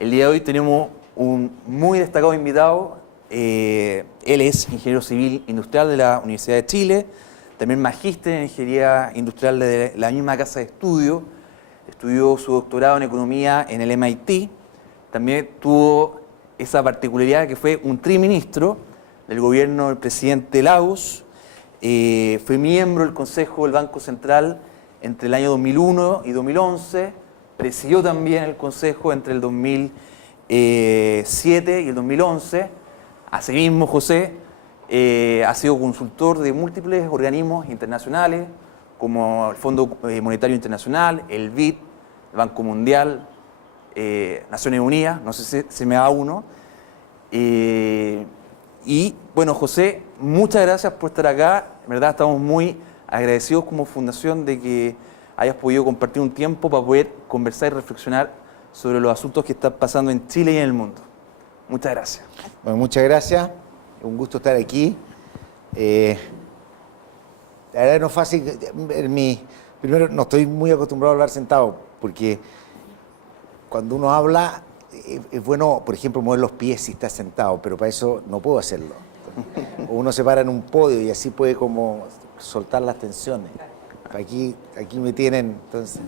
El día de hoy tenemos un muy destacado invitado. Él es ingeniero civil industrial de la Universidad de Chile, también magíster en ingeniería industrial de la misma casa de estudio. Estudió su doctorado en economía en el MIT. También tuvo esa particularidad que fue un triministro del gobierno del presidente Lagos. Fue miembro del Consejo del Banco Central entre el año 2001 y 2011. Presidió también el Consejo entre el 2007 y el 2011. Asimismo, José ha sido consultor de múltiples organismos internacionales, como el Fondo Monetario Internacional, el BID, el Banco Mundial, Naciones Unidas, no sé si se me da uno. Y bueno, José, muchas gracias por estar acá. En verdad estamos muy agradecidos como fundación de que hayas podido compartir un tiempo para poder conversar y reflexionar sobre los asuntos que están pasando en Chile y en el mundo. Muchas gracias. Bueno, muchas gracias. Un gusto estar aquí. La verdad no es fácil. Primero, no estoy muy acostumbrado a hablar sentado, porque cuando uno habla, es bueno, por ejemplo, mover los pies si está sentado, pero para eso no puedo hacerlo. O uno se para en un podio y así puede como soltar las tensiones. Aquí me tienen, entonces.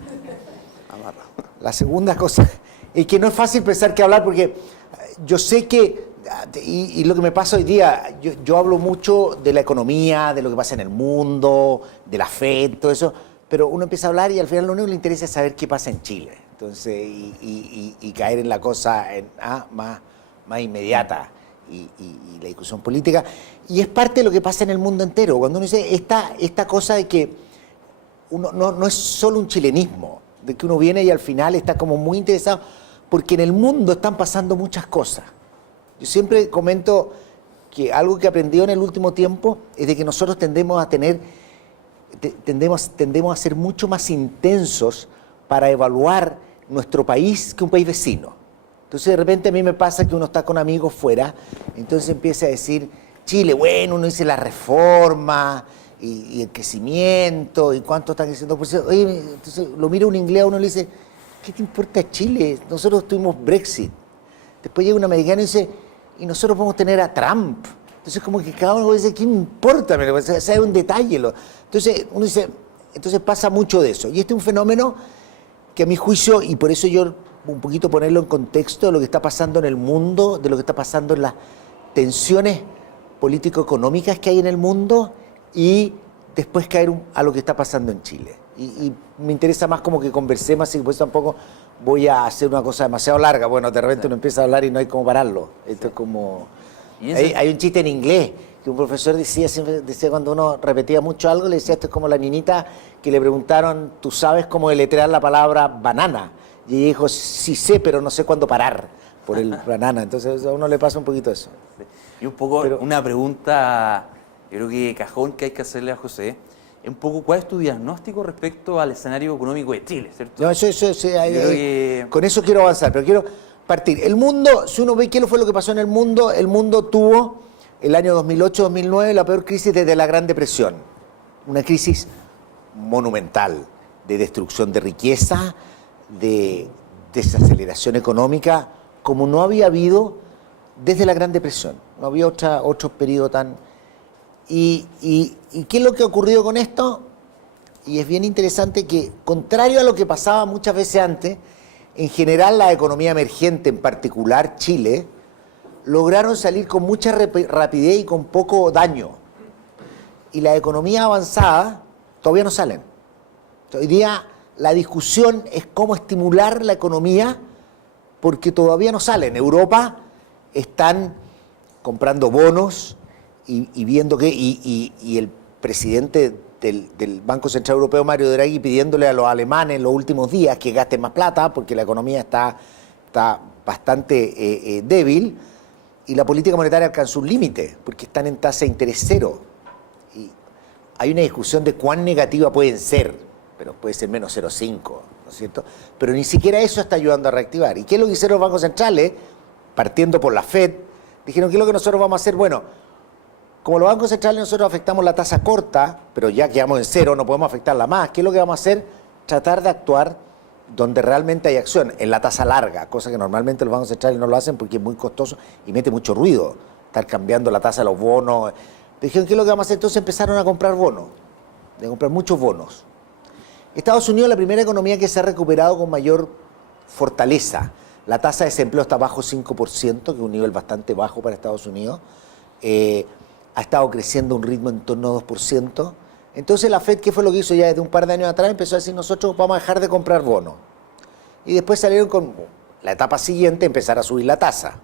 La segunda cosa es que no es fácil pensar que hablar, porque yo sé que, y lo que me pasa hoy día, yo hablo mucho de la economía, de lo que pasa en el mundo, de la FED, todo eso, pero uno empieza a hablar y al final lo único que le interesa es saber qué pasa en Chile. Entonces, y caer en la cosa más inmediata y la discusión política. Y es parte de lo que pasa en el mundo entero. Cuando uno dice esta cosa de que uno no es solo un chilenismo, de que uno viene y al final está como muy interesado, porque en el mundo están pasando muchas cosas. Yo siempre comento que algo que he aprendido en el último tiempo es de que nosotros tendemos a ser mucho más intensos para evaluar nuestro país que un país vecino. Entonces de repente a mí me pasa que uno está con amigos fuera, entonces empieza a decir, Chile, bueno, uno dice la reforma y el crecimiento y cuánto están creciendo. Oye, entonces lo mira un inglés a uno y le dice, ¿qué te importa Chile? Nosotros tuvimos Brexit. Después llega un americano y dice, y nosotros podemos tener a Trump. Entonces como que cada uno dice, ¿qué me importa? O sea, es un detalle. Entonces uno dice, entonces pasa mucho de eso. Y este es un fenómeno que a mi juicio, y por eso yo un poquito ponerlo en contexto de lo que está pasando en el mundo, de lo que está pasando en las tensiones político-económicas que hay en el mundo, y después caer a lo que está pasando en Chile. Y me interesa más como que conversemos, así que pues tampoco voy a hacer una cosa demasiado larga. Bueno, de repente uno empieza a hablar y no hay cómo pararlo. Esto es como... Hay un chiste en inglés que un profesor decía cuando uno repetía mucho algo, le decía, esto es como la niñita que le preguntaron, ¿tú sabes cómo deletrear la palabra banana? Y ella dijo, sí sé, pero no sé cuándo parar por el banana. Entonces a uno le pasa un poquito eso. Y un poco una pregunta, yo creo que cajón que hay que hacerle a José, es un poco cuál es tu diagnóstico respecto al escenario económico de Chile, ¿cierto? No, con eso quiero avanzar, pero quiero partir. El mundo, si uno ve qué fue lo que pasó en el mundo tuvo el año 2008-2009 la peor crisis desde la Gran Depresión. Una crisis monumental de destrucción de riqueza, de desaceleración económica, como no había habido desde la Gran Depresión. No había otro periodo tan... ¿Y qué es lo que ha ocurrido con esto? Y es bien interesante que, contrario a lo que pasaba muchas veces antes, en general la economía emergente, en particular Chile, lograron salir con mucha rapidez y con poco daño. Y la economía avanzada todavía no salen. Hoy día la discusión es cómo estimular la economía, porque todavía no salen. En Europa están comprando bonos y viendo que... Y el presidente del Banco Central Europeo, Mario Draghi, pidiéndole a los alemanes en los últimos días que gasten más plata, porque la economía está bastante débil, y la política monetaria alcanzó un límite, porque están en tasa de interés cero. Y hay una discusión de cuán negativa pueden ser, pero puede ser menos 0,5, ¿no es cierto? Pero ni siquiera eso está ayudando a reactivar. ¿Y qué es lo que hicieron los bancos centrales? Partiendo por la FED, dijeron, ¿qué es lo que nosotros vamos a hacer? Bueno, como los bancos centrales nosotros afectamos la tasa corta, pero ya quedamos en cero, no podemos afectarla más. ¿Qué es lo que vamos a hacer? Tratar de actuar donde realmente hay acción, en la tasa larga, cosa que normalmente los bancos centrales no lo hacen porque es muy costoso y mete mucho ruido, estar cambiando la tasa de los bonos. Dijeron, ¿qué es lo que vamos a hacer? Entonces empezaron a comprar bonos, a comprar muchos bonos. Estados Unidos es la primera economía que se ha recuperado con mayor fortaleza. La tasa de desempleo está bajo 5%, que es un nivel bastante bajo para Estados Unidos. Ha estado creciendo a un ritmo en torno a 2%. Entonces la Fed, ¿qué fue lo que hizo ya desde un par de años atrás? Empezó a decir, nosotros vamos a dejar de comprar bonos. Y después salieron con la etapa siguiente, empezar a subir la tasa.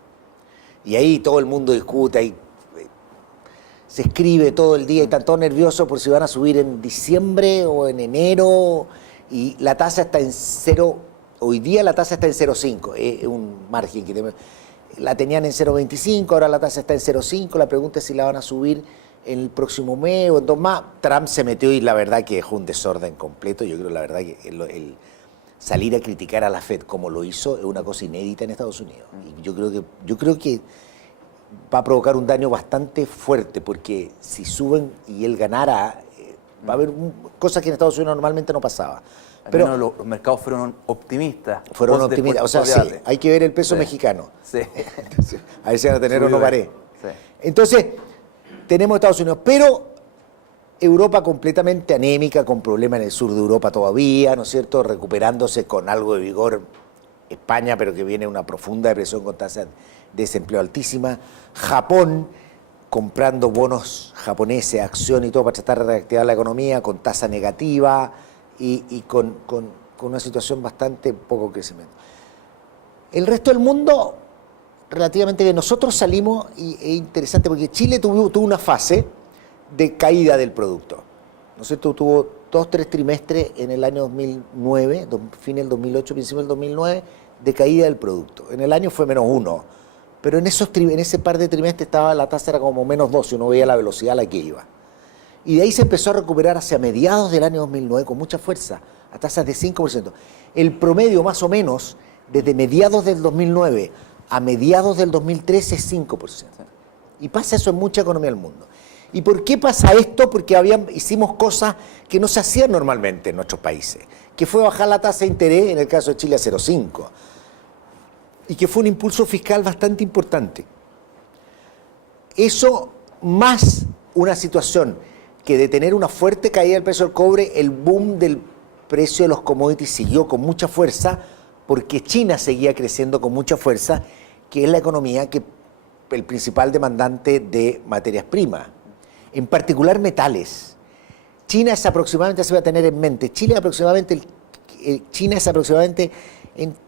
Y ahí todo el mundo discute, ahí se escribe todo el día y están todos nerviosos por si van a subir en diciembre o en enero. Y la tasa está en 0, hoy día la tasa está en 0,5, es un margen que la tenían en 0,25, ahora la tasa está en 0,5, la pregunta es si la van a subir en el próximo mes o en 2 más. Trump se metió y la verdad que dejó un desorden completo. Yo creo la verdad que el salir a criticar a la Fed como lo hizo es una cosa inédita en Estados Unidos. Y yo creo que va a provocar un daño bastante fuerte, porque si suben y él ganara, va a haber cosas que en Estados Unidos normalmente no pasaba. Pero los mercados fueron optimistas. Fueron optimistas, o sea, sí, hay que ver el peso mexicano. Sí. A ver si van a tener o no paré. Sí. Entonces, tenemos Estados Unidos, pero Europa completamente anémica, con problemas en el sur de Europa todavía, ¿no es cierto?, recuperándose con algo de vigor. España, pero que viene una profunda depresión con tasa de desempleo altísima. Japón, comprando bonos japoneses, acción y todo para tratar de reactivar la economía con tasa negativa y con una situación bastante poco crecimiento. El resto del mundo, relativamente bien. Nosotros salimos, y es interesante porque Chile tuvo una fase de caída del producto, ¿no es cierto? Tuvo 2-3 trimestres en el año 2009, fin del 2008, principio del 2009, de caída del producto. En el año fue -1, pero en ese par de trimestres la tasa era como -2, y uno veía la velocidad a la que iba. Y de ahí se empezó a recuperar hacia mediados del año 2009 con mucha fuerza, a tasas de 5%. El promedio más o menos, desde mediados del 2009 a mediados del 2013 es 5%. Y pasa eso en mucha economía del mundo. ¿Y por qué pasa esto? Porque hicimos cosas que no se hacían normalmente en nuestros países, que fue bajar la tasa de interés, en el caso de Chile, a 0,5, y que fue un impulso fiscal bastante importante. Eso, más una situación que de tener una fuerte caída del precio del cobre, el boom del precio de los commodities siguió con mucha fuerza, porque China seguía creciendo con mucha fuerza, que es la economía el principal demandante de materias primas, en particular metales. China es aproximadamente, se va a tener en mente, China es aproximadamente,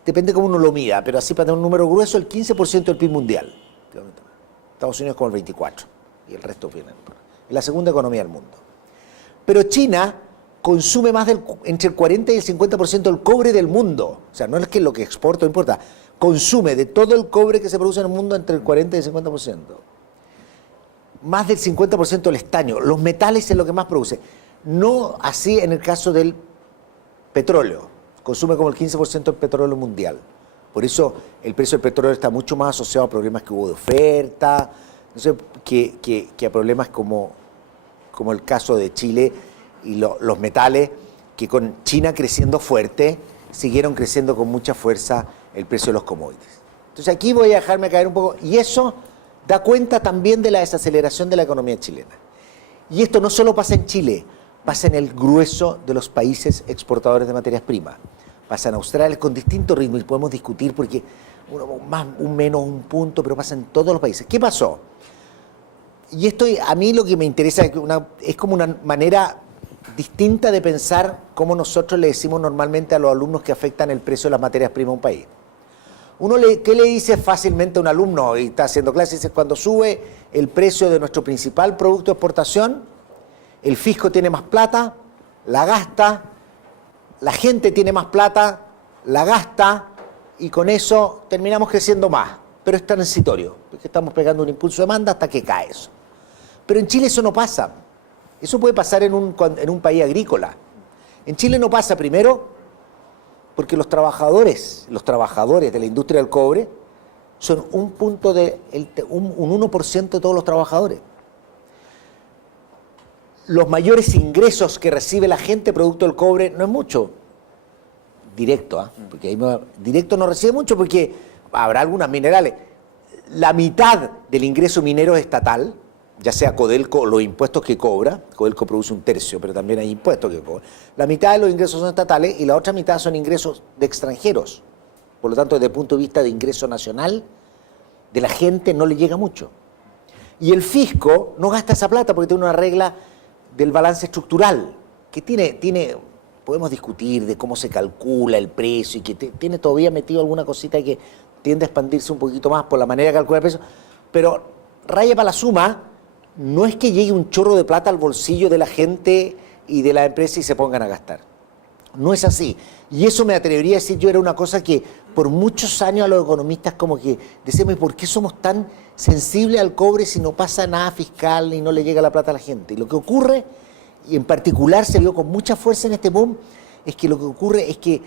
depende cómo uno lo mida, pero así para tener un número grueso, el 15% del PIB mundial. Estados Unidos como el 24%, y el resto viene. Es la segunda economía del mundo. Pero China consume entre el 40 y el 50% del cobre del mundo. O sea, no es que lo que exporta, no importa. Consume de todo el cobre que se produce en el mundo entre el 40 y el 50%. Más del 50% del estaño. Los metales es lo que más produce. No así en el caso del petróleo. Consume como el 15% del petróleo mundial. Por eso el precio del petróleo está mucho más asociado a problemas que hubo de oferta, no sé, que a problemas como el caso de Chile y los metales, que con China creciendo fuerte, siguieron creciendo con mucha fuerza el precio de los commodities. Entonces aquí voy a dejarme caer un poco, y eso da cuenta también de la desaceleración de la economía chilena. Y esto no solo pasa en Chile, pasa en el grueso de los países exportadores de materias primas. Pasa en Australia con distintos ritmos, y podemos discutir porque un menos, un punto, pero pasa en todos los países. ¿Qué pasó? Y esto a mí lo que me interesa es como una manera distinta de pensar cómo nosotros le decimos normalmente a los alumnos que afectan el precio de las materias primas a un país. ¿Qué le dice fácilmente a un alumno y está haciendo clases? Dice, cuando sube el precio de nuestro principal producto de exportación, el fisco tiene más plata, la gasta, la gente tiene más plata, la gasta, y con eso terminamos creciendo más. Pero es transitorio, porque estamos pegando un impulso de demanda hasta que cae eso. Pero en Chile eso no pasa. Eso puede pasar en un país agrícola. En Chile no pasa, primero, porque los trabajadores de la industria del cobre son un 1% de todos los trabajadores. Los mayores ingresos que recibe la gente producto del cobre no es mucho. directo, porque ahí directo no recibe mucho porque habrá algunas minerales. La mitad del ingreso minero es estatal, ya sea Codelco o los impuestos que cobra. Codelco produce un tercio, pero también hay impuestos que cobra. La mitad de los ingresos son estatales y la otra mitad son ingresos de extranjeros. Por lo tanto, desde el punto de vista de ingreso nacional, de la gente no le llega mucho. Y el fisco no gasta esa plata porque tiene una regla del balance estructural, que podemos discutir de cómo se calcula el precio y que tiene todavía metido alguna cosita que tiende a expandirse un poquito más por la manera de calcular el precio, pero raya para la suma, no es que llegue un chorro de plata al bolsillo de la gente y de la empresa y se pongan a gastar. No es así. Y eso me atrevería a decir yo, era una cosa que por muchos años a los economistas como que decíamos, ¿por qué somos tan sensibles al cobre si no pasa nada fiscal y no le llega la plata a la gente? Y lo que ocurre, y en particular se vio con mucha fuerza en este boom, es que lo que ocurre es que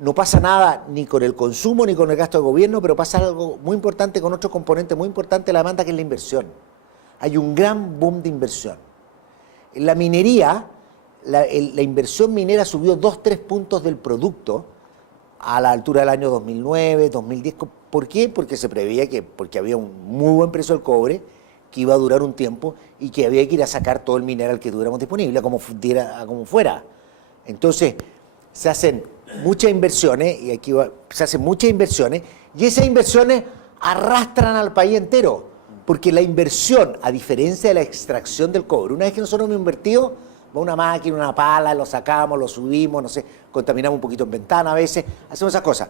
no pasa nada ni con el consumo ni con el gasto de gobierno, pero pasa algo muy importante con otro componente muy importante de la demanda, que es la inversión. Hay un gran boom de inversión. En la minería, la inversión minera subió 2-3 puntos del producto a la altura del año 2009, 2010. ¿Por qué? Porque se preveía porque había un muy buen precio del cobre, que iba a durar un tiempo y que había que ir a sacar todo el mineral que tuviéramos disponible, como fuera. Entonces, se hacen muchas inversiones, y se hacen muchas inversiones, y esas inversiones arrastran al país entero, porque la inversión, a diferencia de la extracción del cobre, una vez que nosotros hemos invertido, va una máquina, una pala, lo sacamos, lo subimos, no sé, contaminamos un poquito en ventana a veces, hacemos esas cosas.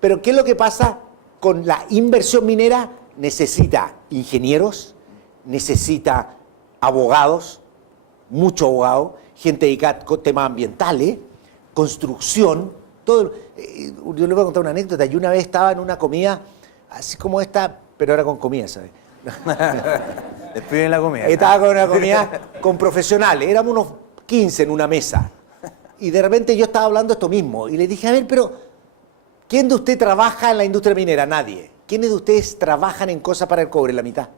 Pero ¿qué es lo que pasa con la inversión minera? Necesita ingenieros, necesita abogados, muchos abogados, gente dedicada a temas ambientales, construcción, todo. Yo les voy a contar una anécdota. Yo una vez estaba en una comida, así como esta, pero era con comida, ¿sabes? Despiden la comida. Estaba con una comida con profesionales, éramos unos 15 en una mesa. Y de repente yo estaba hablando esto mismo. Y le dije, a ver, pero ¿quién de ustedes trabaja en la industria minera? Nadie. ¿Quiénes de ustedes trabajan en cosas para el cobre? La mitad.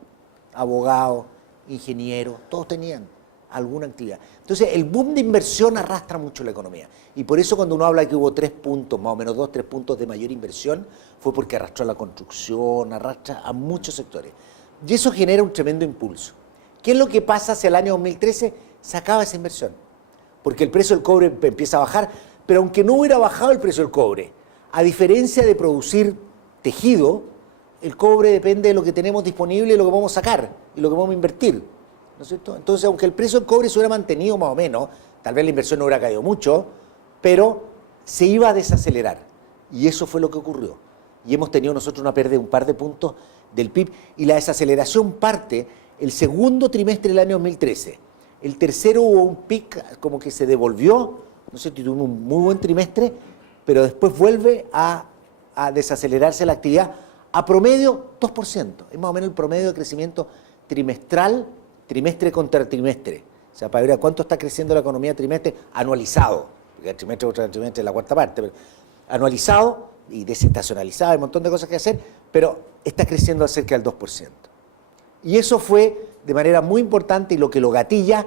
Abogados, ingenieros, todos tenían alguna actividad. Entonces, el boom de inversión arrastra mucho la economía. Y por eso cuando uno habla que hubo 3 puntos, más o menos 2-3 puntos de mayor inversión, fue porque arrastró a la construcción, arrastra a muchos sectores. Y eso genera un tremendo impulso. ¿Qué es lo que pasa hacia el año 2013? Se acaba esa inversión. Porque el precio del cobre empieza a bajar, pero aunque no hubiera bajado el precio del cobre, a diferencia de producir tejido, el cobre depende de lo que tenemos disponible y lo que vamos a sacar y lo que vamos a invertir, ¿no es cierto? Entonces, aunque el precio del cobre se hubiera mantenido más o menos, tal vez la inversión no hubiera caído mucho, pero se iba a desacelerar. Y eso fue lo que ocurrió. Y hemos tenido nosotros una pérdida de un par de puntos del PIB, y la desaceleración parte el segundo trimestre del año 2013. El tercero hubo un pic como que se devolvió, no sé, tuvimos un muy buen trimestre, pero después vuelve a desacelerarse la actividad a promedio 2%. Es más o menos el promedio de crecimiento trimestral, trimestre contra trimestre. O sea, para ver a cuánto está creciendo la economía trimestre anualizado, porque el trimestre contra el trimestre es la cuarta parte, pero anualizado y desestacionalizado, hay un montón de cosas que hacer, pero está creciendo cerca del 2%. Y eso fue de manera muy importante, y lo que lo gatilla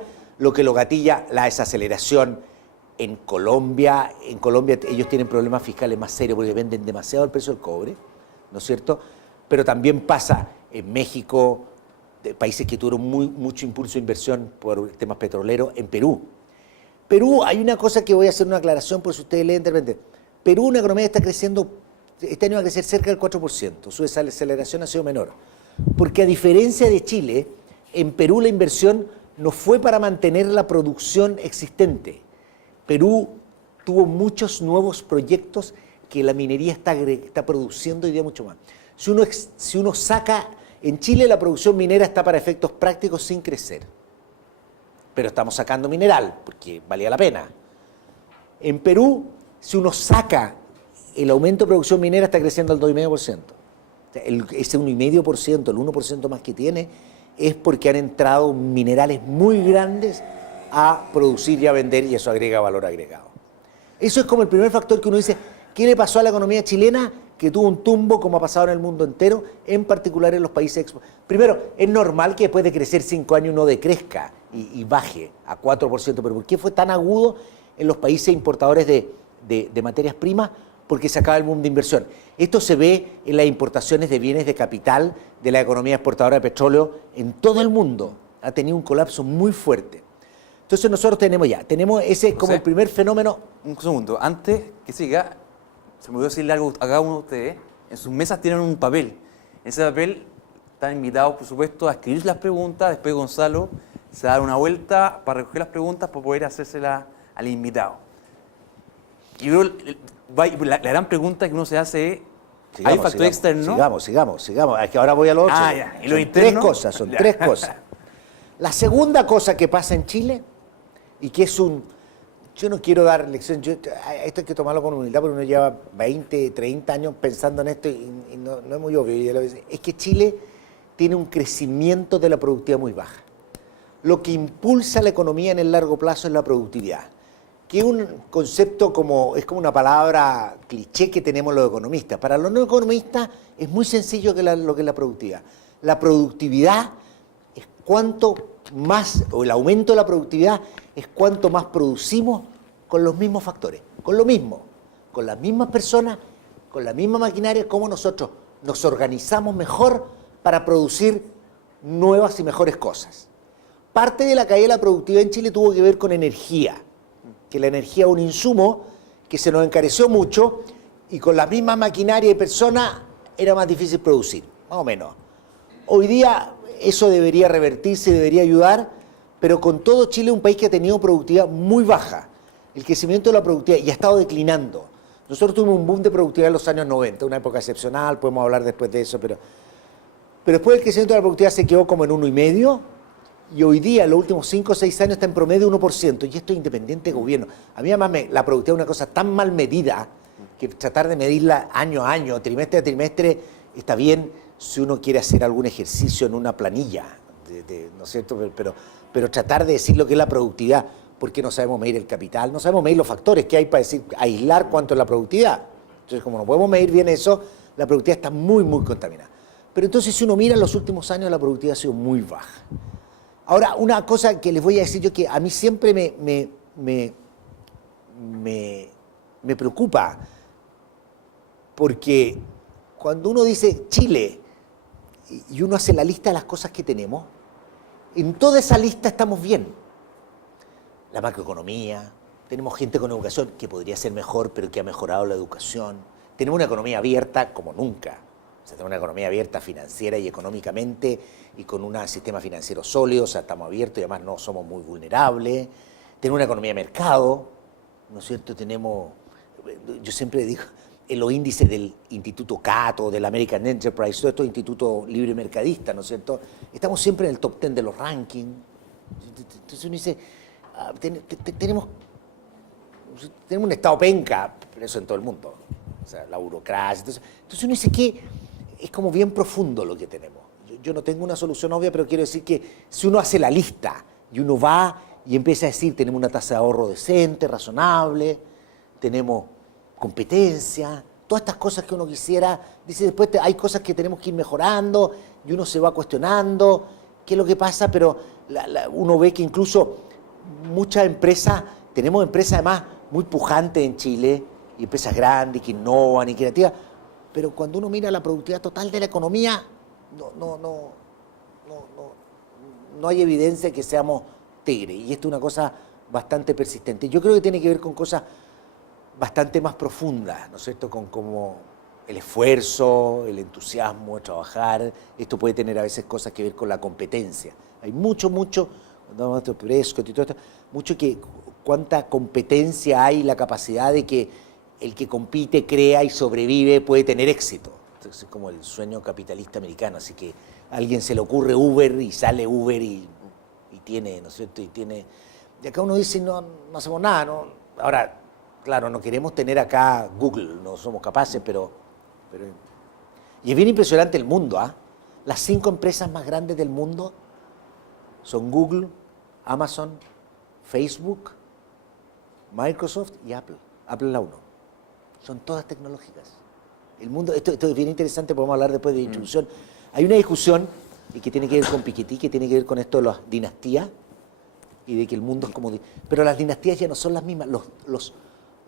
la desaceleración en Colombia. En Colombia ellos tienen problemas fiscales más serios porque venden demasiado el precio del cobre, ¿no es cierto? Pero también pasa en México, de países que tuvieron mucho impulso de inversión por temas petroleros, en Perú. Perú, hay una cosa que voy a hacer una aclaración por si ustedes leen de repente. Perú, una economía está creciendo, este año va a crecer cerca del 4%, su desaceleración ha sido menor. Porque a diferencia de Chile, en Perú la inversión no fue para mantener la producción existente. Perú tuvo muchos nuevos proyectos que la minería está produciendo hoy día mucho más. Si uno saca, en Chile la producción minera está para efectos prácticos sin crecer, pero estamos sacando mineral porque valía la pena. En Perú, si uno saca el aumento de producción minera, está creciendo al 2,5%. Ese 1,5%, el 1% más que tiene, es porque han entrado minerales muy grandes a producir y a vender, y eso agrega valor agregado. Eso es como el primer factor que uno dice, ¿qué le pasó a la economía chilena? Que tuvo un tumbo, como ha pasado en el mundo entero, en particular en los países exportadores. Primero, es normal que después de crecer 5 años uno decrezca y baje a 4%, pero ¿por qué fue tan agudo en los países importadores de de materias primas porque se acaba el boom de inversión. Esto se ve en las importaciones de bienes de capital de la economía exportadora de petróleo en todo el mundo. Ha tenido un colapso muy fuerte. Entonces nosotros tenemos ese es como el primer fenómeno. Un segundo, antes que siga, se me olvidó decirle algo a cada uno de ustedes. En sus mesas tienen un papel. En ese papel están invitados, por supuesto, a escribir las preguntas. Después Gonzalo se va a dar una vuelta para recoger las preguntas para poder hacérselas al invitado. Y luego, la gran pregunta que uno se hace es, ¿hay factor externo? Sigamos. Es que ahora voy a lo otro. Ya. ¿Y lo interno? Son tres cosas. La segunda cosa que pasa en Chile, y que es yo no quiero dar lección, esto hay que tomarlo con humildad porque uno lleva 20, 30 años pensando en esto y no es muy obvio. Es que Chile tiene un crecimiento de la productividad muy baja. Lo que impulsa la economía en el largo plazo es la productividad, que es un concepto es como una palabra cliché que tenemos los economistas. Para los no economistas es muy sencillo lo que es la productividad. La productividad es cuánto más, o el aumento de la productividad es cuánto más producimos con los mismos factores, con lo mismo, con las mismas personas, con la misma maquinaria, cómo nosotros nos organizamos mejor para producir nuevas y mejores cosas. Parte de la caída de la productividad en Chile tuvo que ver con energía, que la energía es un insumo que se nos encareció mucho y con la misma maquinaria y personas era más difícil producir, más o menos. Hoy día eso debería revertirse, debería ayudar, pero con todo Chile es un país que ha tenido productividad muy baja. El crecimiento de la productividad y ha estado declinando. Nosotros tuvimos un boom de productividad en los años 90, una época excepcional, podemos hablar después de eso, pero después el crecimiento de la productividad se quedó como en 1,5%, y hoy día, en los últimos 5 o 6 años, está en promedio 1%, y esto es independiente de gobierno. A mí además la productividad es una cosa tan mal medida que tratar de medirla año a año, trimestre a trimestre, está bien si uno quiere hacer algún ejercicio en una planilla, ¿no es cierto? Pero tratar de decir lo que es la productividad, porque no sabemos medir el capital, no sabemos medir los factores que hay para decir, aislar cuánto es la productividad. Entonces, como no podemos medir bien eso, la productividad está muy, muy contaminada. Pero entonces, si uno mira en los últimos años, la productividad ha sido muy baja. Ahora, una cosa que les voy a decir yo que a mí siempre me preocupa, porque cuando uno dice Chile y uno hace la lista de las cosas que tenemos, en toda esa lista estamos bien. La macroeconomía, tenemos gente con educación que podría ser mejor, pero que ha mejorado la educación. Tenemos una economía abierta como nunca. O sea, tenemos una economía abierta financiera y económicamente y con un sistema financiero sólido, o sea, estamos abiertos y además no somos muy vulnerables. Tenemos una economía de mercado, ¿no es cierto? Tenemos, yo siempre digo, en los índices del Instituto Cato, del American Enterprise, todos estos institutos libre mercadistas, ¿no es cierto? Estamos siempre en el top 10 de los rankings. Entonces uno dice, tenemos un estado penca, pero eso en todo el mundo, o sea, la burocracia. Entonces uno dice que es como bien profundo lo que tenemos. Yo no tengo una solución obvia, pero quiero decir que si uno hace la lista y uno va y empieza a decir, tenemos una tasa de ahorro decente, razonable, tenemos competencia, todas estas cosas que uno quisiera, dice después hay cosas que tenemos que ir mejorando y uno se va cuestionando qué es lo que pasa, pero uno ve que incluso muchas empresas, tenemos empresas además muy pujantes en Chile, y empresas grandes que innovan y creativas, pero cuando uno mira la productividad total de la economía, no hay evidencia de que seamos tigres, y esto es una cosa bastante persistente. Yo creo que tiene que ver con cosas bastante más profundas, ¿no es cierto?, con como el esfuerzo, el entusiasmo de trabajar. Esto puede tener a veces cosas que ver con la competencia. Hay mucho, cuando hablamos de Prescott y todo esto, mucho que cuánta competencia hay, la capacidad de que el que compite, crea y sobrevive puede tener éxito. Entonces es como el sueño capitalista americano, así que a alguien se le ocurre Uber y sale Uber y tiene, ¿no es cierto?, y acá uno dice, no hacemos nada, ¿no? Ahora, claro, no queremos tener acá Google, no somos capaces, pero y es bien impresionante el mundo, ¿ah? Las 5 empresas más grandes del mundo son Google, Amazon, Facebook, Microsoft y Apple. Apple es la 1. Son todas tecnológicas. El mundo, esto es bien interesante, podemos hablar después de distribución. Hay una discusión y que tiene que ver con Piketty, que tiene que ver con esto de las dinastías y de que el mundo es como... Pero las dinastías ya no son las mismas. Los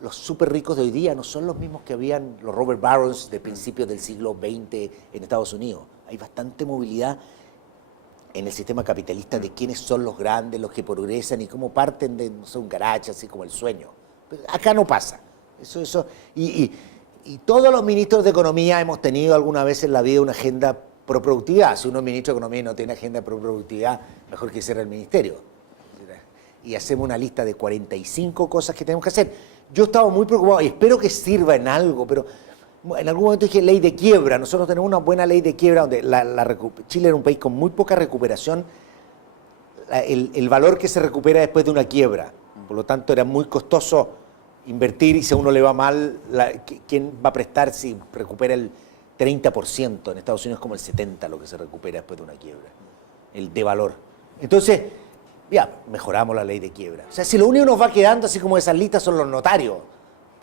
los súper ricos de hoy día no son los mismos que habían los Robert Barons de principios del siglo XX en Estados Unidos. Hay bastante movilidad en el sistema capitalista de quiénes son los grandes, los que progresan y cómo parten de, no sé, un garage, así como el sueño. Pero acá no pasa. Y todos los ministros de Economía hemos tenido alguna vez en la vida una agenda pro productividad. Si uno es ministro de Economía y no tiene agenda pro productividad, mejor que cierre el ministerio. Y hacemos una lista de 45 cosas que tenemos que hacer. Yo estaba muy preocupado y espero que sirva en algo, pero en algún momento dije ley de quiebra. Nosotros tenemos una buena ley de quiebra donde Chile era un país con muy poca recuperación. El valor que se recupera después de una quiebra. Por lo tanto, era muy costoso invertir y si a uno le va mal, ¿quién va a prestar si recupera el 30%? En Estados Unidos es como el 70% lo que se recupera después de una quiebra, el de valor. Entonces, ya, mejoramos la ley de quiebra. O sea, si lo único que nos va quedando, así como esas listas, son los notarios.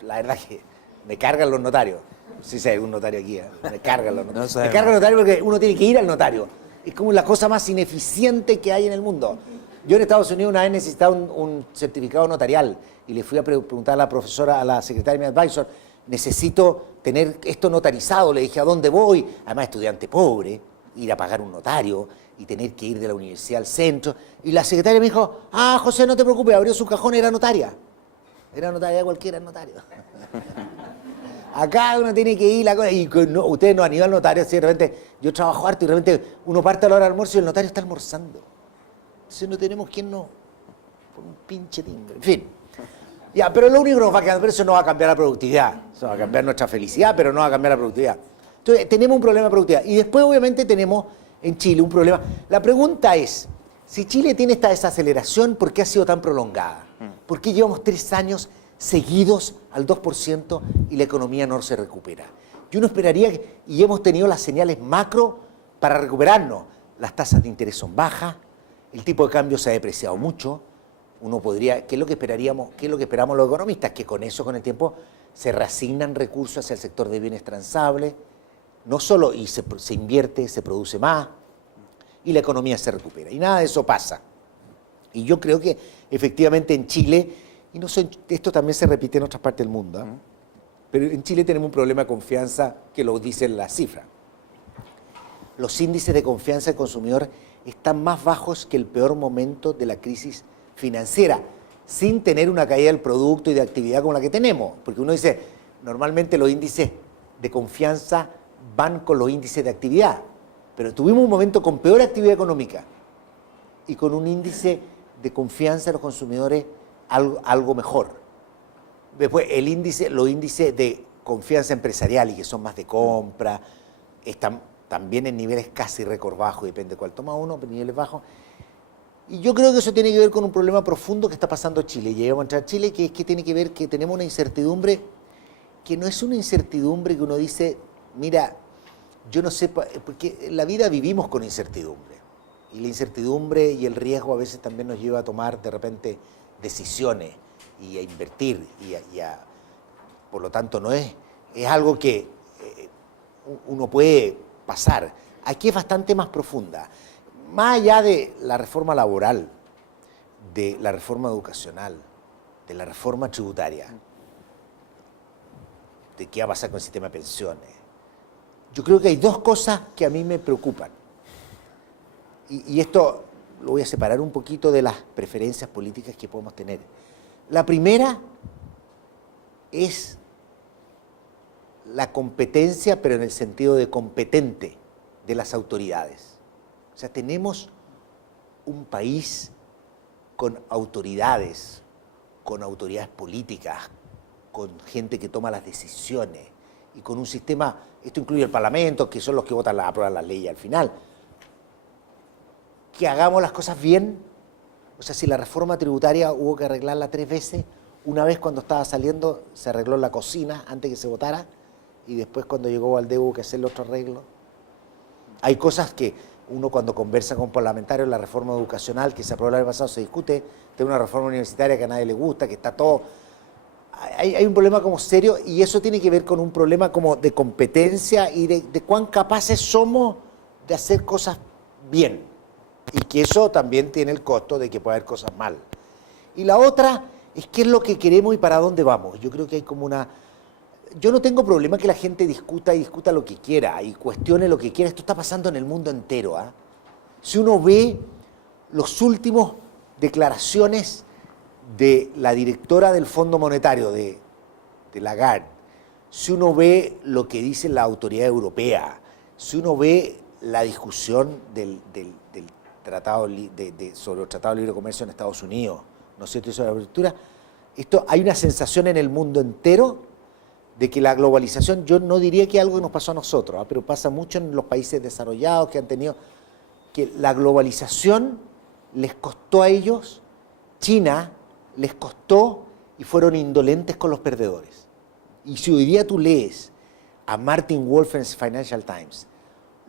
La verdad es que me cargan los notarios. Sí, si hay algún notario aquí, me cargan los notarios. Me cargan los notarios porque uno tiene que ir al notario. Es como la cosa más ineficiente que hay en el mundo. Yo en Estados Unidos una vez necesitaba un certificado notarial y le fui a preguntar a la profesora, a la secretaria de mi advisor, necesito tener esto notarizado. Le dije, ¿a dónde voy? Además, estudiante pobre, ir a pagar un notario y tener que ir de la universidad al centro. Y la secretaria me dijo, José, no te preocupes, abrió su cajón, era notaria. Era notaria, cualquiera es notario. Acá uno tiene que ir, y no, ustedes no han ido al notario, si de repente yo trabajo harto y de repente uno parte a la hora del almuerzo y el notario está almorzando. Entonces no tenemos quien no, por un pinche timbre. En fin, ya, pero lo único que nos va a cambiar, pero eso no va a cambiar la productividad, eso va a cambiar nuestra felicidad, pero no va a cambiar la productividad. Entonces tenemos un problema de productividad y después obviamente tenemos en Chile un problema. La pregunta es, si Chile tiene esta desaceleración, ¿por qué ha sido tan prolongada? ¿Por qué llevamos 3 años seguidos al 2% y la economía no se recupera? Y uno esperaría, y hemos tenido las señales macro para recuperarnos. Las tasas de interés son bajas, el tipo de cambio se ha depreciado mucho. Uno podría, ¿qué es lo que esperaríamos? ¿Qué es lo que esperamos los economistas? Que con eso, con el tiempo, se reasignan recursos hacia el sector de bienes transables, no solo, y se invierte, se produce más, y la economía se recupera. Y nada de eso pasa. Y yo creo que efectivamente en Chile, y no sé, esto también se repite en otras partes del mundo, ¿eh? Pero en Chile tenemos un problema de confianza que lo dicen las cifras. Los índices de confianza del consumidor están más bajos que el peor momento de la crisis financiera, sin tener una caída del producto y de actividad como la que tenemos. Porque uno dice, normalmente los índices de confianza van con los índices de actividad, pero tuvimos un momento con peor actividad económica y con un índice de confianza de los consumidores algo mejor. Después los índices de confianza empresarial, y que son más de compra, están también en niveles casi récord bajos, depende de cuál toma uno, pero niveles bajos. Y yo creo que eso tiene que ver con un problema profundo que está pasando en Chile. Llegamos a entrar a Chile, que es que tiene que ver que tenemos una incertidumbre que no es una incertidumbre que uno dice, mira, yo no sé, porque en la vida vivimos con incertidumbre. Y la incertidumbre y el riesgo a veces también nos lleva a tomar de repente decisiones y a invertir. Por lo tanto, no es algo que uno puede pasar. Aquí es bastante más profunda. Más allá de la reforma laboral, de la reforma educacional, de la reforma tributaria, de qué va a pasar con el sistema de pensiones, yo creo que hay 2 cosas que a mí me preocupan. Y esto lo voy a separar un poquito de las preferencias políticas que podemos tener. La primera es la competencia, pero en el sentido de competente, de las autoridades. O sea, tenemos un país con autoridades políticas, con gente que toma las decisiones y con un sistema, esto incluye el Parlamento, que son los que aprueban las leyes al final, que hagamos las cosas bien. O sea, si la reforma tributaria hubo que arreglarla 3 veces, una vez cuando estaba saliendo se arregló en la cocina antes que se votara y después cuando llegó Valdés hubo que hacerle otro arreglo. Hay cosas que uno cuando conversa con parlamentarios, la reforma educacional que se aprobó el año pasado se discute, de una reforma universitaria que a nadie le gusta, que está todo... Hay un problema como serio y eso tiene que ver con un problema como de competencia y de cuán capaces somos de hacer cosas bien. Y que eso también tiene el costo de que pueda haber cosas mal. Y la otra es qué es lo que queremos y para dónde vamos. Yo creo que hay como una... Yo no tengo problema que la gente discuta y discuta lo que quiera y cuestione lo que quiera. Esto está pasando en el mundo entero. Si uno ve los últimos declaraciones de la directora del Fondo Monetario, de Lagarde, si uno ve lo que dice la autoridad europea, si uno ve la discusión del tratado sobre el Tratado de Libre Comercio en Estados Unidos, ¿no es cierto? Y sobre la apertura, hay una sensación en el mundo entero de que la globalización, yo no diría que algo que nos pasó a nosotros, pero pasa mucho en los países desarrollados que han tenido, que la globalización les costó a ellos, China les costó y fueron indolentes con los perdedores. Y si hoy día tú lees a Martin Wolf en Financial Times,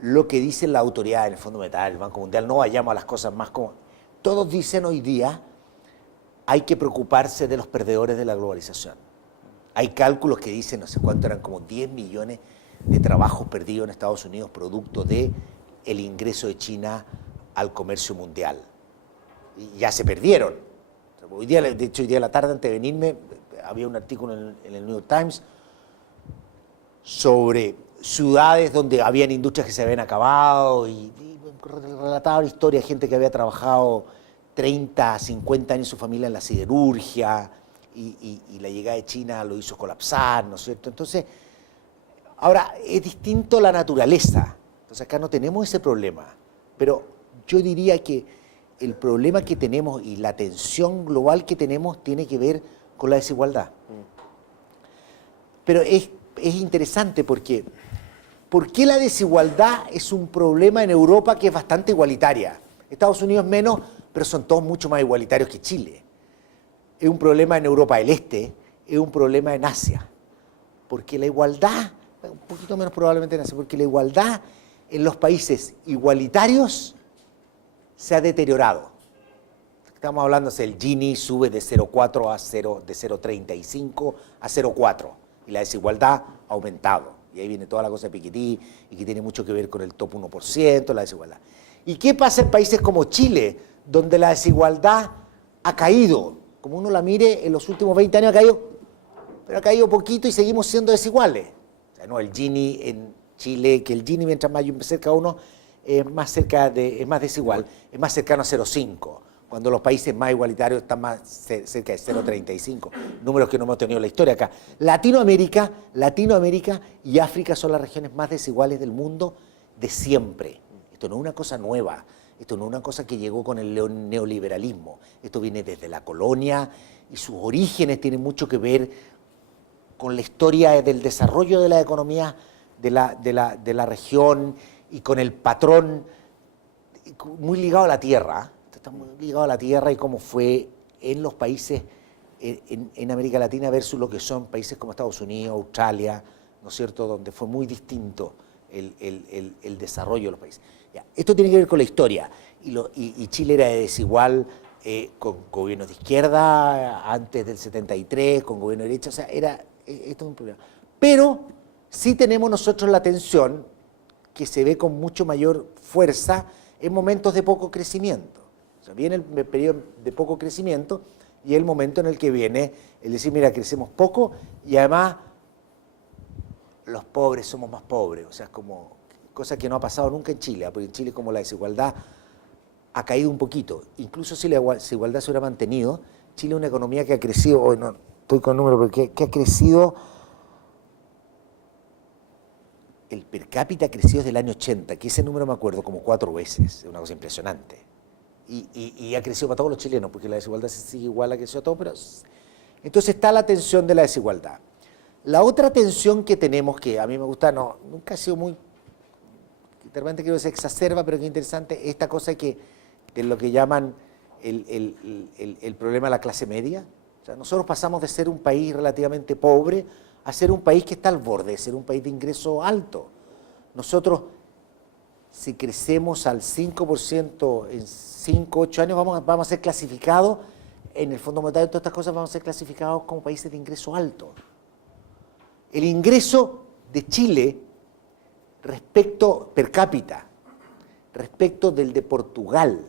lo que dicen la autoridad del Fondo Monetario, el Banco Mundial, no vayamos a las cosas más como... Todos dicen hoy día, hay que preocuparse de los perdedores de la globalización. Hay cálculos que dicen, no sé cuánto, eran como 10 millones de trabajos perdidos en Estados Unidos producto del ingreso de China al comercio mundial. Y ya se perdieron. Hoy día, de hecho, hoy día a la tarde, antes de venirme, había un artículo en el New York Times sobre ciudades donde habían industrias que se habían acabado y relataban historias de gente que había trabajado 30, 50 años en su familia en la siderurgia y la llegada de China lo hizo colapsar, ¿no es cierto? Entonces, ahora, es distinto la naturaleza. Entonces, acá no tenemos ese problema. Pero yo diría que el problema que tenemos y la tensión global que tenemos tiene que ver con la desigualdad. Pero es interesante porque ¿por qué la desigualdad es un problema en Europa que es bastante igualitaria? Estados Unidos menos, pero son todos mucho más igualitarios que Chile. Es un problema en Europa del Este, es un problema en Asia. Porque la igualdad, un poquito menos probablemente en Asia, porque la igualdad en los países igualitarios se ha deteriorado. Estamos hablando de el Gini sube de 0,4 a 0, de 0,35 a 0,4 y la desigualdad ha aumentado. Y ahí viene toda la cosa de Piketty y que tiene mucho que ver con el top 1%, la desigualdad. ¿Y qué pasa en países como Chile, donde la desigualdad ha caído? Como uno la mire, en los últimos 20 años ha caído, pero ha caído poquito y seguimos siendo desiguales. O sea, no, el Gini en Chile, que el Gini mientras más cerca a uno, es más desigual, es más cercano a 0,5, cuando los países más igualitarios están más cerca de 0,35, números que no hemos tenido en la historia acá. Latinoamérica y África son las regiones más desiguales del mundo de siempre. Esto no es una cosa nueva, esto no es una cosa que llegó con el neoliberalismo, esto viene desde la colonia y sus orígenes tienen mucho que ver con la historia del desarrollo de la economía de la región y con el patrón muy ligado a la tierra. Está muy ligado a la tierra y cómo fue en los países en América Latina versus lo que son países como Estados Unidos, Australia, ¿no es cierto?, donde fue muy distinto el desarrollo de los países. Ya, esto tiene que ver con la historia y Chile era desigual con gobiernos de izquierda antes del 73, con gobierno de derecha, o sea, esto es un problema. Pero sí tenemos nosotros la tensión que se ve con mucho mayor fuerza en momentos de poco crecimiento. O sea, viene el periodo de poco crecimiento y es el momento en el que viene el decir, mira, crecemos poco y además los pobres somos más pobres. O sea, es como cosa que no ha pasado nunca en Chile, porque en Chile como la desigualdad ha caído un poquito. Incluso si la desigualdad se hubiera mantenido, Chile es una economía que ha crecido, hoy no estoy con números, porque que ha crecido... El per cápita ha crecido desde el año 80, que ese número me acuerdo como 4 veces, es una cosa impresionante. Y ha crecido para todos los chilenos, porque la desigualdad sigue igual, ha crecido a todos, pero... Entonces está la tensión de la desigualdad. La otra tensión que tenemos, que a mí me gusta, nunca ha sido muy... De repente creo que se exacerba, pero que interesante, esta cosa de lo que llaman el problema de la clase media. O sea, nosotros pasamos de ser un país relativamente pobre a ser un país que está al borde, de ser un país de ingreso alto. Nosotros, si crecemos al 5% en 5, 8 años, vamos a ser clasificados, en el Fondo Monetario, todas estas cosas, vamos a ser clasificados como países de ingreso alto. El ingreso de Chile respecto per cápita, respecto del de Portugal,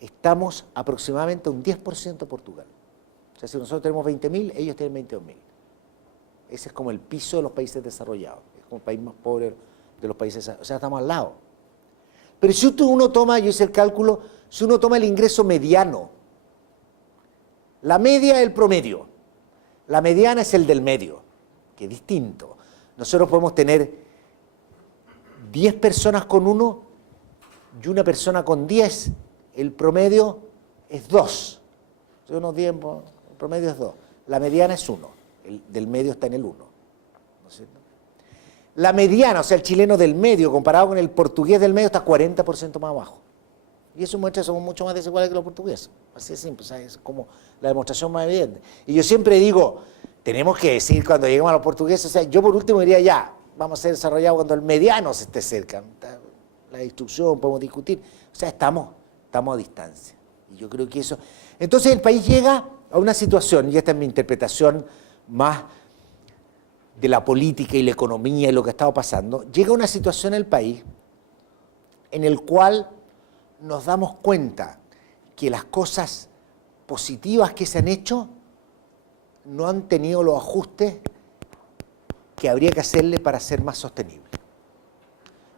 estamos aproximadamente a un 10% Portugal. O sea, si nosotros tenemos 20.000, ellos tienen 22.000. Ese es como el piso de los países desarrollados. Es como el país más pobre de los países. O sea, estamos al lado. Pero si uno toma, yo hice el cálculo, si uno toma el ingreso mediano, la media es el promedio, la mediana es el del medio, que es distinto. Nosotros podemos tener 10 personas con 1 y una persona con 10. El promedio es 2. Si unos 10, el promedio es 2. La mediana es 1. El del medio está en el 1. ¿No es cierto? La mediana, o sea, el chileno del medio, comparado con el portugués del medio, está 40% más abajo. Y eso muestra que somos mucho más desiguales que los portugueses. Así de simple, o sea, es como la demostración más evidente. Y yo siempre digo, tenemos que decir cuando lleguemos a los portugueses, o sea, yo por último diría ya, vamos a ser desarrollados cuando el mediano se esté cerca. La instrucción, podemos discutir. O sea, estamos a distancia. Y yo creo que eso... Entonces el país llega a una situación, y esta es mi interpretación más de la política y la economía y lo que ha estado pasando, llega a una situación en el país en el cual nos damos cuenta que las cosas positivas que se han hecho no han tenido los ajustes que habría que hacerle para ser más sostenible.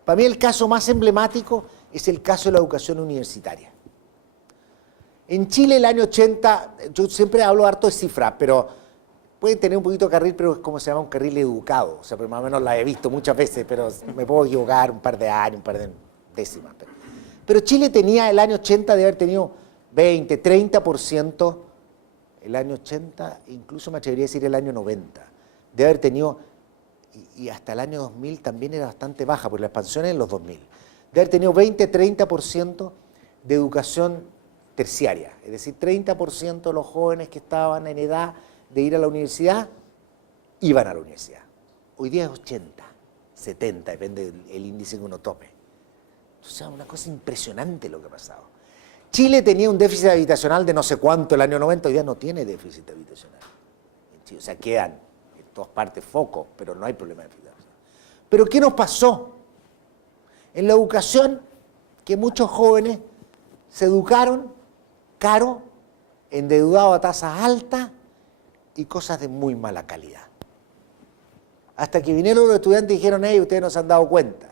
Para mí el caso más emblemático es el caso de la educación universitaria. En Chile el año 80, yo siempre hablo harto de cifras, pero pueden tener un poquito de carril, pero es como se llama un carril educado. O sea, pero más o menos la he visto muchas veces, pero me puedo equivocar un par de años, un par de décimas. Pero Chile tenía el año 80 de haber tenido 20, 30%, el año 80, incluso me atrevería a decir el año 90, de haber tenido, y hasta el año 2000 también era bastante baja, porque la expansión es en los 2000, de haber tenido 20, 30% de educación terciaria, es decir, 30% de los jóvenes que estaban en edad de ir a la universidad, iban a la universidad. Hoy día es 80, 70, depende del índice que uno tome. O sea, una cosa impresionante lo que ha pasado. Chile tenía un déficit habitacional de no sé cuánto el año 90, hoy día no tiene déficit habitacional. O sea, quedan en todas partes focos, pero no hay problema de déficit habitacional. Pero ¿qué nos pasó? En la educación, que muchos jóvenes se educaron caro, endeudados a tasas altas y cosas de muy mala calidad. Hasta que vinieron los estudiantes y dijeron, hey, ustedes no se han dado cuenta.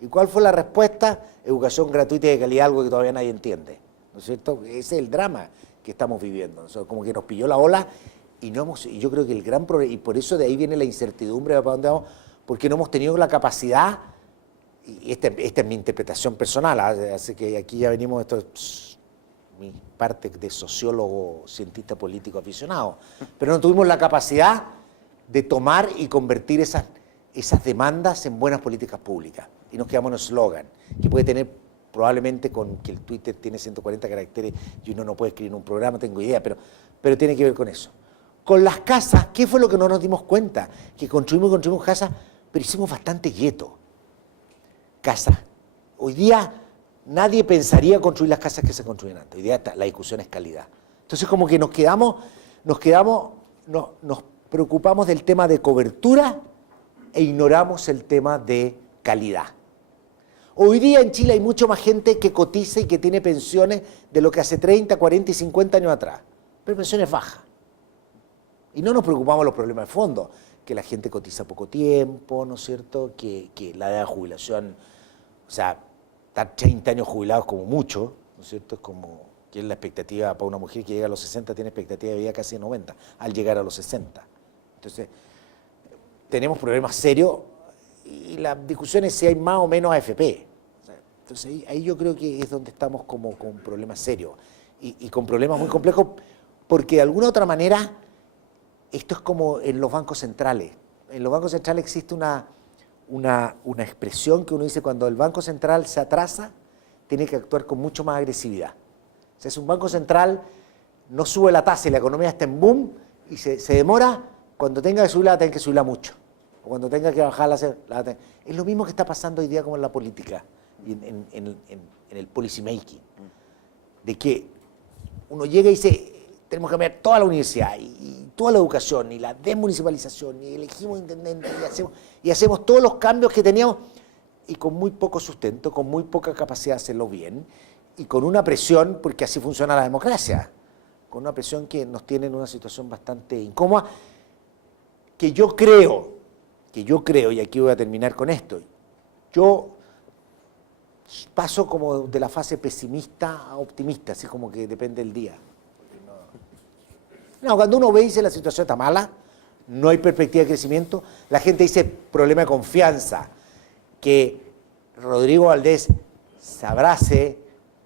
¿Y cuál fue la respuesta? Educación gratuita y de calidad, algo que todavía nadie entiende. ¿No es cierto? Ese es el drama que estamos viviendo. Nosotros como que nos pilló la ola y yo creo que el gran problema, y por eso de ahí viene la incertidumbre de para dónde vamos, porque no hemos tenido la capacidad, y esta es mi interpretación personal, así que aquí ya venimos, esto es mi parte de sociólogo, cientista político aficionado, pero no tuvimos la capacidad de tomar y convertir esas demandas en buenas políticas públicas. Y nos quedamos en un eslogan, que puede tener probablemente con que el Twitter tiene 140 caracteres y uno no puede escribir un programa, tengo idea, pero tiene que ver con eso. Con las casas, ¿qué fue lo que no nos dimos cuenta? Que construimos casas, pero hicimos bastante gueto. Casas. Hoy día nadie pensaría construir las casas que se construyen antes. Hoy día la discusión es calidad. Entonces como que nos preocupamos del tema de cobertura e ignoramos el tema de calidad. Hoy día en Chile hay mucho más gente que cotiza y que tiene pensiones de lo que hace 30, 40 y 50 años atrás, pero pensiones bajas. Y no nos preocupamos de los problemas de fondo, que la gente cotiza poco tiempo, ¿no es cierto? Que la edad de jubilación, o sea, estar 30 años jubilados como mucho, ¿no es cierto? Es como que es la expectativa para una mujer que llega a los 60, tiene expectativa de vida casi de 90, al llegar a los 60. Entonces, tenemos problemas serios y la discusión es si hay más o menos AFP. Entonces, ahí yo creo que es donde estamos como con problemas serios y con problemas muy complejos, porque de alguna otra manera esto es como en los bancos centrales. En los bancos centrales existe una expresión que uno dice cuando el Banco Central se atrasa, tiene que actuar con mucho más agresividad. O sea, si un banco central no sube la tasa y la economía está en boom y se demora, cuando tenga que subirla, va a tener que subirla mucho. O cuando tenga que bajarla, es lo mismo que está pasando hoy día como en la política y en el policy making. De que uno llega y dice, tenemos que cambiar toda la universidad y toda la educación y la desmunicipalización y elegimos intendentes y hacemos todos los cambios que teníamos y con muy poco sustento, con muy poca capacidad de hacerlo bien y con una presión, porque así funciona la democracia, con una presión que nos tiene en una situación bastante incómoda, que yo creo, y aquí voy a terminar con esto, yo paso como de la fase pesimista a optimista, así como que depende del día. No, cuando uno ve y dice la situación está mala, no hay perspectiva de crecimiento, la gente dice problema de confianza, que Rodrigo Valdés se abrace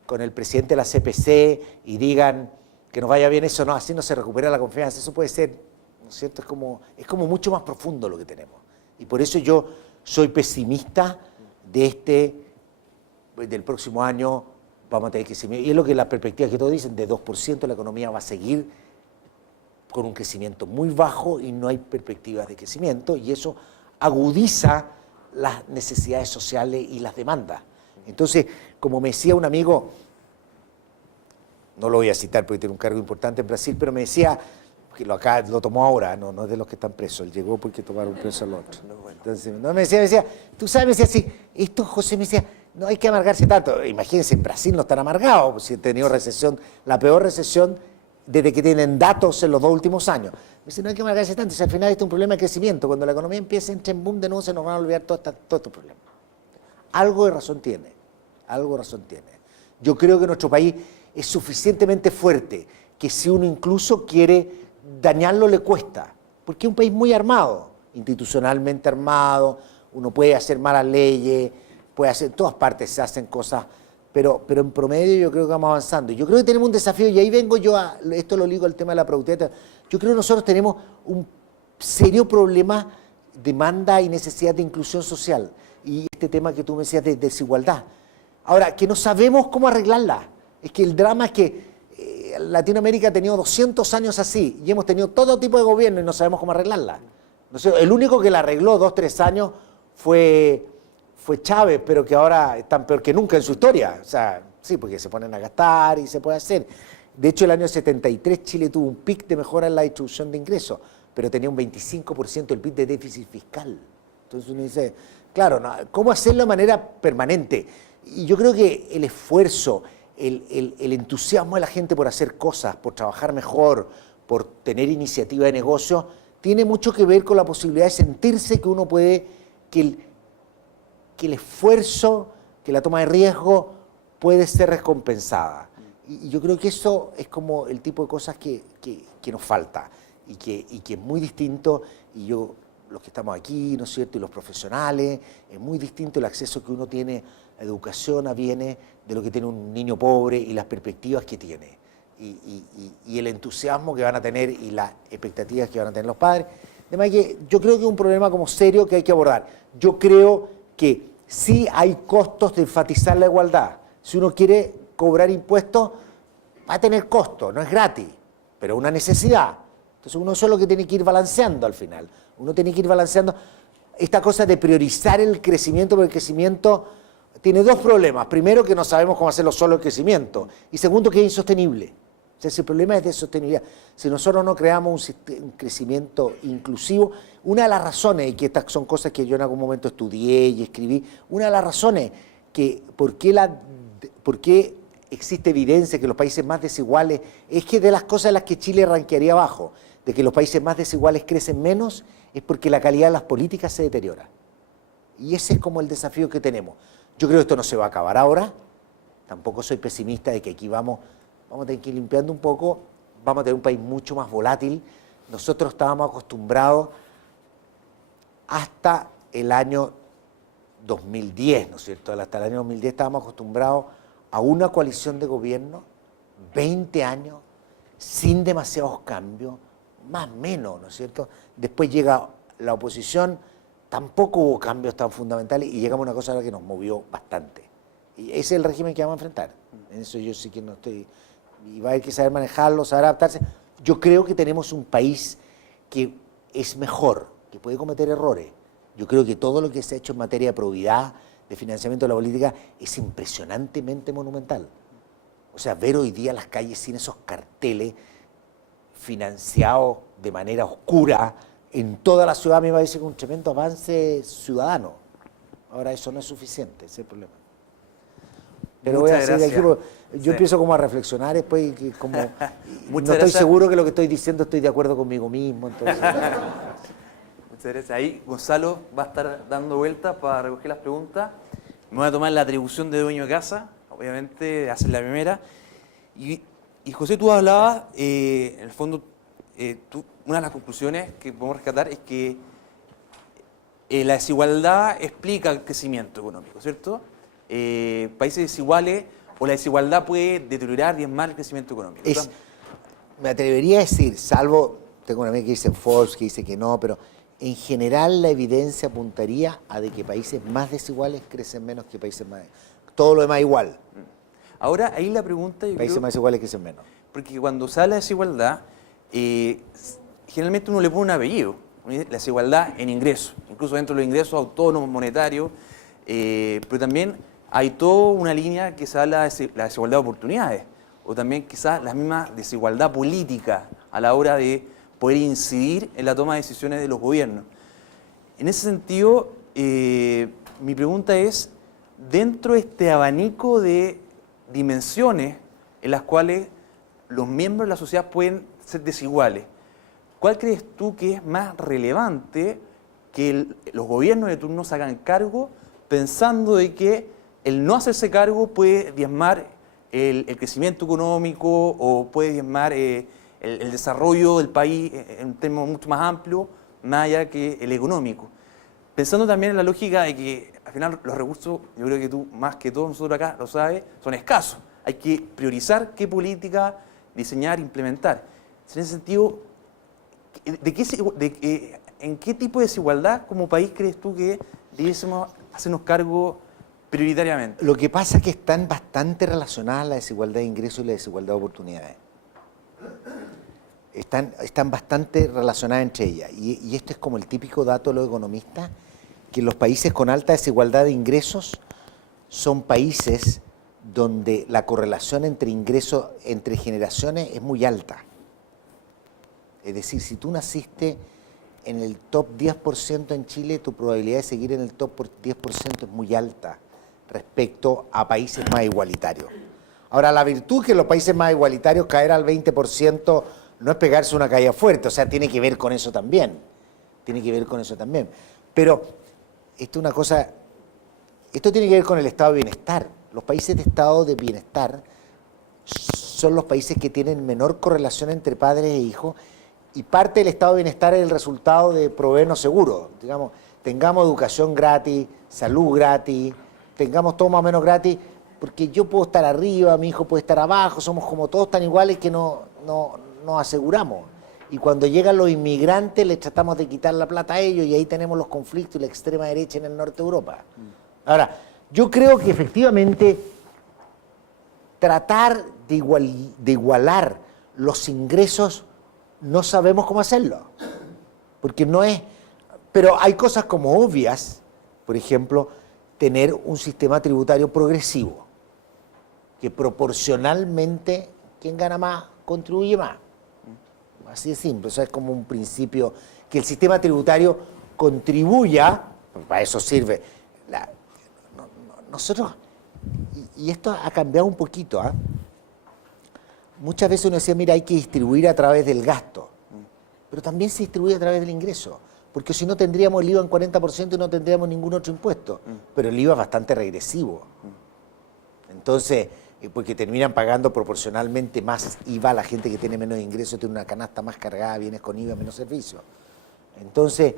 con el presidente de la CPC y digan que nos vaya bien eso, no, así no se recupera la confianza, eso puede ser, ¿no es cierto? Es como mucho más profundo lo que tenemos. Y por eso yo soy pesimista del próximo año vamos a tener crecimiento. Y es lo que las perspectivas que todos dicen, de 2% la economía va a seguir con un crecimiento muy bajo y no hay perspectivas de crecimiento, y eso agudiza las necesidades sociales y las demandas. Entonces, como me decía un amigo, no lo voy a citar porque tiene un cargo importante en Brasil, pero me decía, que acá lo tomó ahora, no es de los que están presos, él llegó porque tomaron preso al otro. Entonces, me decía, tú sabes, me decía así, esto José me decía, no hay que amargarse tanto. Imagínense, en Brasil no están amargados, si han tenido recesión, la peor recesión desde que tienen datos en los 2 últimos años. Me dice, no hay que amargarse tanto, si al final esto es un problema de crecimiento, cuando la economía empiece a entrar en boom de nuevo se nos van a olvidar todos estos problemas. Algo de razón tiene, algo de razón tiene. Yo creo que nuestro país es suficientemente fuerte que si uno incluso quiere dañarlo le cuesta, porque es un país muy armado, institucionalmente armado, uno puede hacer malas leyes, puede hacer, en todas partes se hacen cosas, pero en promedio yo creo que vamos avanzando. Yo creo que tenemos un desafío, y ahí vengo yo esto lo ligo al tema de la productividad, yo creo que nosotros tenemos un serio problema, demanda y necesidad de inclusión social, y este tema que tú me decías de desigualdad. Ahora, que no sabemos cómo arreglarla, es que el drama es que Latinoamérica ha tenido 200 años así, y hemos tenido todo tipo de gobierno y no sabemos cómo arreglarla. No sé, el único que la arregló 2, 3 años fue Chávez, pero que ahora están peor que nunca en su historia. O sea, sí, porque se ponen a gastar y se puede hacer. De hecho, el año 73 Chile tuvo un pic de mejora en la distribución de ingresos, pero tenía un 25% del PIB de déficit fiscal. Entonces uno dice, claro, ¿cómo hacerlo de manera permanente? Y yo creo que el esfuerzo, el entusiasmo de la gente por hacer cosas, por trabajar mejor, por tener iniciativa de negocio, tiene mucho que ver con la posibilidad de sentirse que uno puede, que el esfuerzo, que la toma de riesgo puede ser recompensada. Y yo creo que eso es como el tipo de cosas que nos falta y que es muy distinto, y yo, los que estamos aquí, ¿no es cierto?, y los profesionales, es muy distinto el acceso que uno tiene a educación, a bienes, de lo que tiene un niño pobre y las perspectivas que tiene. Y el entusiasmo que van a tener y las expectativas que van a tener los padres. Además que yo creo que es un problema como serio que hay que abordar. Yo creo que sí hay costos de enfatizar la igualdad. Si uno quiere cobrar impuestos, va a tener costos, no es gratis, pero es una necesidad. Entonces uno solo que tiene que ir balanceando al final. Uno tiene que ir balanceando esta cosa de priorizar el crecimiento, porque el crecimiento tiene 2 problemas. Primero, que no sabemos cómo hacerlo solo el crecimiento. Y segundo, que es insostenible. O sea, ese problema es de sostenibilidad. Si nosotros no creamos un crecimiento inclusivo, una de las razones, y que estas son cosas que yo en algún momento estudié y escribí, una de las razones que por qué existe evidencia que los países más desiguales, es que de las cosas en las que Chile ranquearía abajo, de que los países más desiguales crecen menos, es porque la calidad de las políticas se deteriora. Y ese es como el desafío que tenemos. Yo creo que esto no se va a acabar ahora, tampoco soy pesimista de que aquí vamos a tener que ir limpiando un poco, vamos a tener un país mucho más volátil. Nosotros estábamos acostumbrados hasta el año 2010, ¿no es cierto? Hasta el año 2010 estábamos acostumbrados a una coalición de gobierno, 20 años, sin demasiados cambios, más o menos, ¿no es cierto? Después llega la oposición, tampoco hubo cambios tan fundamentales y llegamos a una cosa que nos movió bastante. Y ese es el régimen que vamos a enfrentar. En eso yo sí que no estoy... Y va a haber que saber manejarlo, saber adaptarse. Yo creo que tenemos un país que es mejor, que puede cometer errores. Yo creo que todo lo que se ha hecho en materia de probidad, de financiamiento de la política, es impresionantemente monumental. O sea, ver hoy día las calles sin esos carteles financiados de manera oscura en toda la ciudad, me parece que es un tremendo avance ciudadano. Ahora, eso no es suficiente, ese es el problema. Pero voy a Muchas seguir aquí, gracias. porque yo Sí. empiezo como a reflexionar después y que como no Muchas estoy gracias. seguro que lo que estoy diciendo estoy de acuerdo conmigo mismo. Entonces, Muchas gracias. Ahí Gonzalo va a estar dando vueltas para recoger las preguntas. Me voy a tomar la atribución de dueño de casa, obviamente, de hacer la primera. Y José, tú hablabas, en el fondo, una de las conclusiones que podemos rescatar es que la desigualdad explica el crecimiento económico, ¿cierto? Países desiguales o la desigualdad puede deteriorar, diezmar el crecimiento económico. me atrevería a decir, salvo, tengo una amiga que dice en Forbes, que dice que no, pero en general la evidencia apuntaría a de que países más desiguales crecen menos que países más... Todo lo demás igual. Ahora, ahí la pregunta... yo Países creo- más desiguales crecen menos. Porque cuando se habla de desigualdad, generalmente uno le pone un apellido, la desigualdad en ingresos, incluso dentro de los ingresos autónomos, monetarios, pero también hay toda una línea que se habla de la desigualdad de oportunidades, o también quizás la misma desigualdad política a la hora de poder incidir en la toma de decisiones de los gobiernos. En ese sentido, mi pregunta es, dentro de este abanico de dimensiones en las cuales los miembros de la sociedad pueden ser desiguales, ¿cuál crees tú que es más relevante que los gobiernos de turno se hagan cargo pensando de que el no hacerse cargo puede diezmar el crecimiento económico o puede diezmar el desarrollo del país en un tema mucho más amplio, más allá que el económico? Pensando también en la lógica de que al final los recursos, yo creo que tú más que todos nosotros acá lo sabes, son escasos. Hay que priorizar qué política diseñar, implementar. En ese sentido, ¿en qué tipo de desigualdad como país crees tú que debiésemos hacernos cargo prioritariamente? Lo que pasa es que están bastante relacionadas la desigualdad de ingresos y la desigualdad de oportunidades. Están bastante relacionadas entre ellas. Y esto es como el típico dato de los economistas, que los países con alta desigualdad de ingresos son países donde la correlación entre ingresos entre generaciones es muy alta. Es decir, si tú naciste en el top 10% en Chile, tu probabilidad de seguir en el top 10% es muy alta respecto a países más igualitarios. Ahora, la virtud que en los países más igualitarios caer al 20% no es pegarse una caída fuerte, o sea, tiene que ver con eso también. Tiene que ver con eso también. Pero esto es una cosa, esto tiene que ver con el estado de bienestar. Los países de estado de bienestar son los países que tienen menor correlación entre padres e hijos, y parte del estado de bienestar es el resultado de proveernos seguros. Digamos, tengamos educación gratis, salud gratis, tengamos todo más o menos gratis, porque yo puedo estar arriba, mi hijo puede estar abajo, somos como todos tan iguales que nos aseguramos. Y cuando llegan los inmigrantes les tratamos de quitar la plata a ellos y ahí tenemos los conflictos y la extrema derecha en el norte de Europa. Ahora, yo creo que efectivamente tratar de igualar los ingresos no sabemos cómo hacerlo, porque no es... Pero hay cosas como obvias, por ejemplo, tener un sistema tributario progresivo, que proporcionalmente quien gana más contribuye más. Así de simple, eso es como un principio, que el sistema tributario contribuya, para eso sirve. Nosotros, y esto ha cambiado un poquito, ¿eh? Muchas veces uno decía, mira, hay que distribuir a través del gasto, pero también se distribuye a través del ingreso, porque si no tendríamos el IVA en 40% y no tendríamos ningún otro impuesto, pero el IVA es bastante regresivo. Entonces, porque terminan pagando proporcionalmente más IVA la gente que tiene menos ingresos, tiene una canasta más cargada, bienes con IVA, menos servicios. Entonces,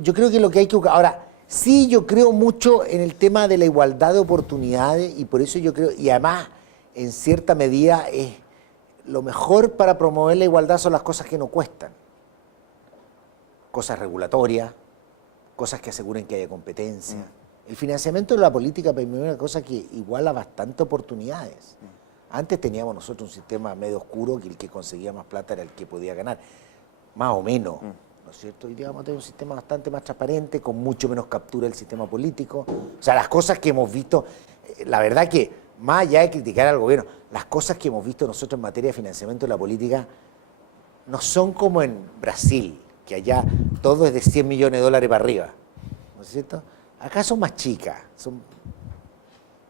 yo creo que lo que hay que... Ahora, sí, yo creo mucho en el tema de la igualdad de oportunidades y por eso yo creo, y además, en cierta medida, es lo mejor para promover la igualdad son las cosas que no cuestan. Cosas regulatorias, cosas que aseguren que haya competencia. El financiamiento de la política, para mí, es una cosa que iguala bastante oportunidades. Antes teníamos nosotros un sistema medio oscuro que el que conseguía más plata era el que podía ganar, más o menos, ¿no es cierto? Hoy día vamos a tener un sistema bastante más transparente, con mucho menos captura del sistema político. O sea, las cosas que hemos visto, la verdad que, más allá de criticar al gobierno, las cosas que hemos visto nosotros en materia de financiamiento de la política no son como en Brasil, que allá todo es de 100 millones de dólares para arriba, ¿no es cierto? Acá son más chicas,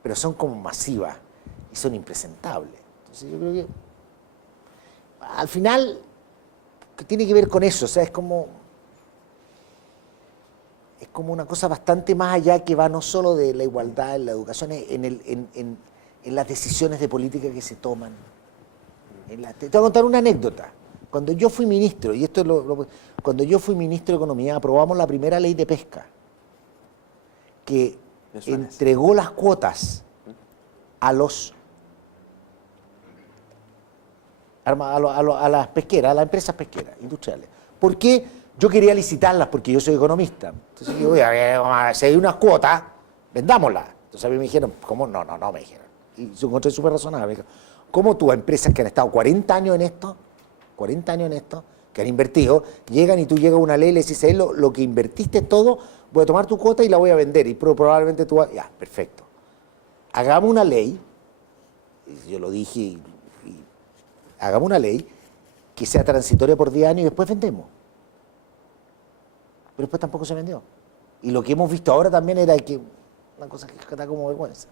pero son como masivas y son impresentables. Entonces yo creo que al final que tiene que ver con eso, o sea, es como una cosa bastante más allá que va no solo de la igualdad en la educación, en las decisiones de política que se toman. Te voy a contar una anécdota. Cuando yo fui ministro, y esto cuando yo fui ministro de Economía, aprobamos la primera ley de pesca, que entregó las cuotas a las pesqueras, a las empresas pesqueras industriales. ¿Por qué? Yo quería licitarlas porque yo soy economista. Entonces digo, si hay unas cuotas, vendámoslas. Entonces a mí me dijeron, ¿cómo? No, me dijeron. Y yo encontré súper razonable. Me dijeron, ¿cómo tú a empresas que han estado 40 años en esto, que han invertido, llegan y tú llegas a una ley y le dices, lo que invertiste todo, voy a tomar tu cuota y la voy a vender y probablemente tú vas... Ya, perfecto. Hagamos una ley, y yo lo dije, y hagamos una ley que sea transitoria por 10 años y después vendemos. Pero después tampoco se vendió. Y lo que hemos visto ahora también era que una cosa que da como vergüenza.